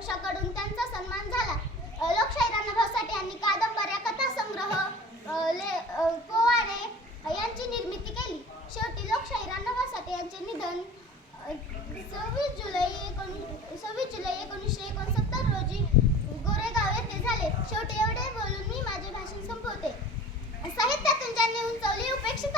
राष्ट्राध्यक्षाकडून त्यांचा सन्मान झाला. लोकशाहीर अण्णाभाऊ यांनी कादंबऱ्या कथासंग्रह ले पोवाडे यांची निर्मिती केली. शेवटी लोकशाहीर अण्णाभाऊ साठे यांचे निधन सव्वीस जुलै एकोण सव्वीस जुलै एकोणीसशे एकोणसत्तर रोजी गोरेगाव येथे झाले. शेवटी एवढे बोलून मी माझे भाषण संपवते. साहित्यातून ज्यांनी उंचवली उपेक्षित